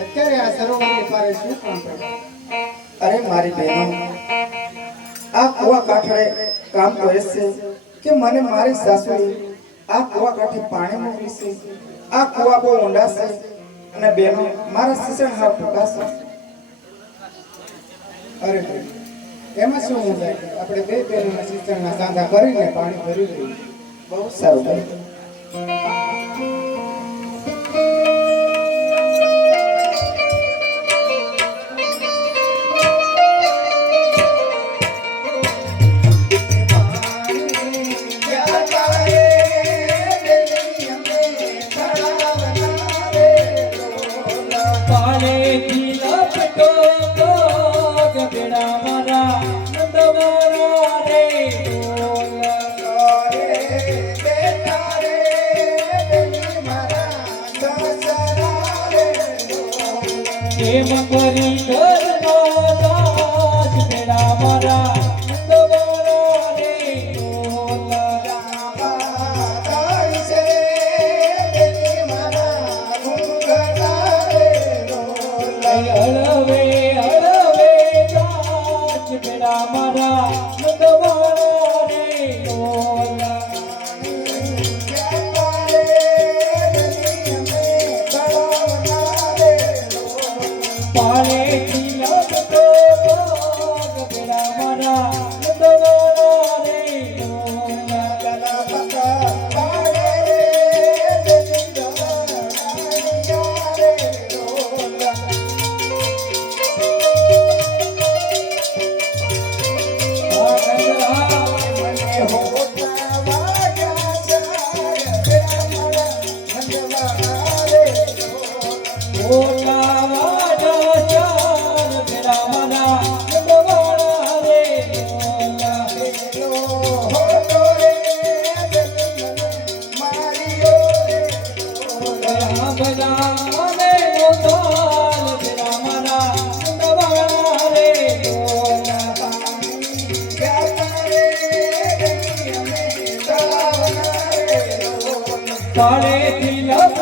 અત્યારે આ સરોવરની પારે શું કામ પડે અરે મારી બહેનો, આ કુવા કાંઠે કામ કરે છે કે મને મારી સાસુની આ કુવા કાંઠે પાણી મોકલી આ કુવા બહુ ઊંડા અને બહેનો, મારા શિક્ષણ હા ટૂંકા અરે એમાં શું હું આપણે બે બહેનોના શિક્ષણના સાંધા કરીને પાણી ભરી દઈએ. બહુ સારું. કેમ કરી કાળે થી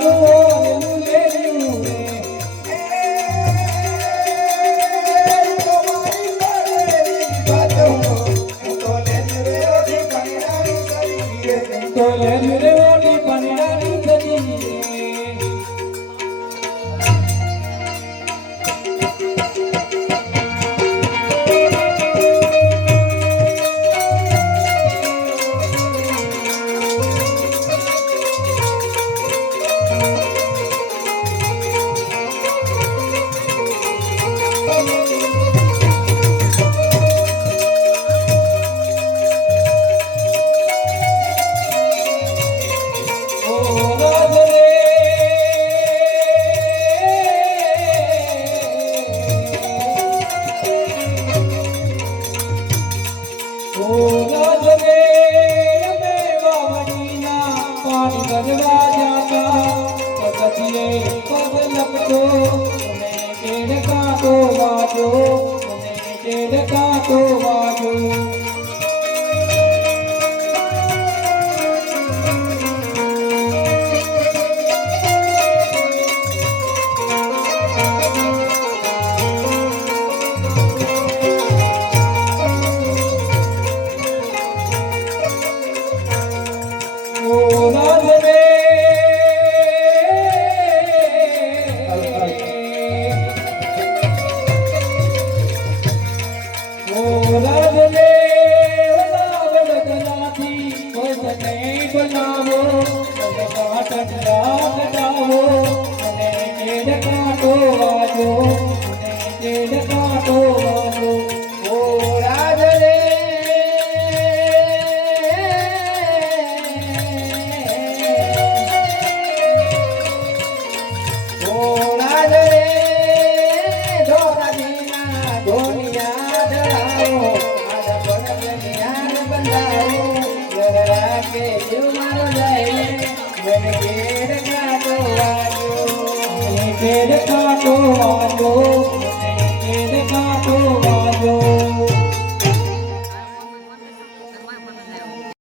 मेरे का तो કેડ કાટો વાજો.